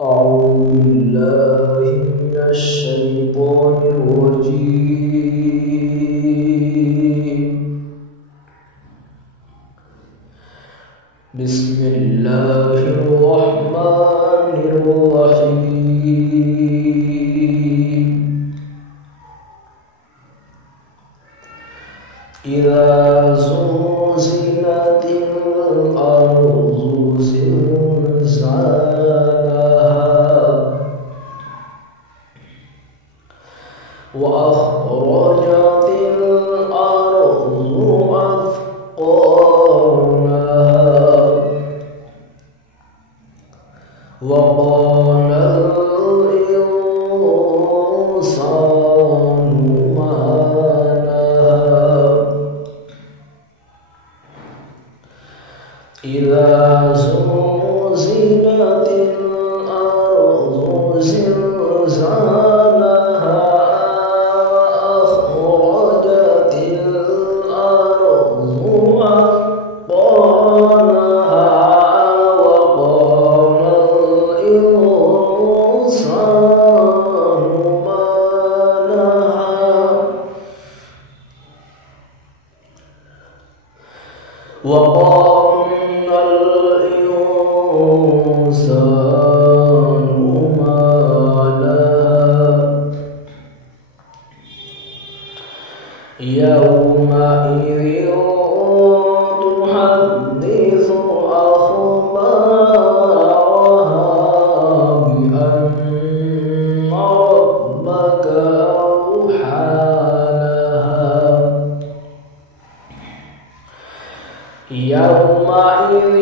أعوذ بالله من الشيطان الرجيم. بسم الله الرحمن الرحيم. إذا زلزلت الأرض زلزالها وأخرجت الأرض أثقالها وقال الإنسان ما لها إذا زلزلت الأرض زلزالها وأخرجت الأرض أثقالها وقال الإنسان ما لها وقال الإنسان ما لها يومئذ تحدث أخبارها بأن ربك أوحى لها يومئذ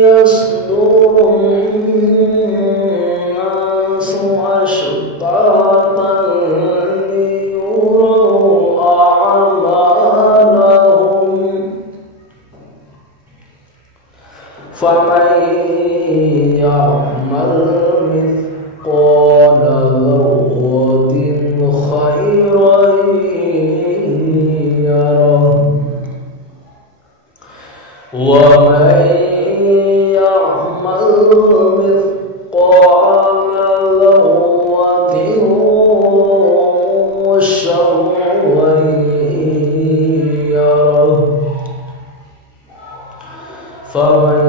يصدر الناس أشتاتا ليروا أعمالهم فمن يعمل مثقال ذرة خيرا يره ومن يعمل مثقال ذرة شرا يره فمن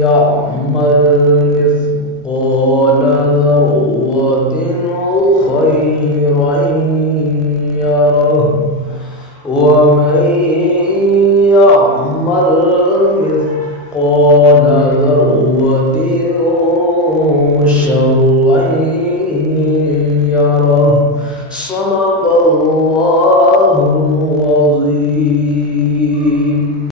يعمل مثقال ذرة خيرا يره ومن يعمل مثقال ذرة شرا يره.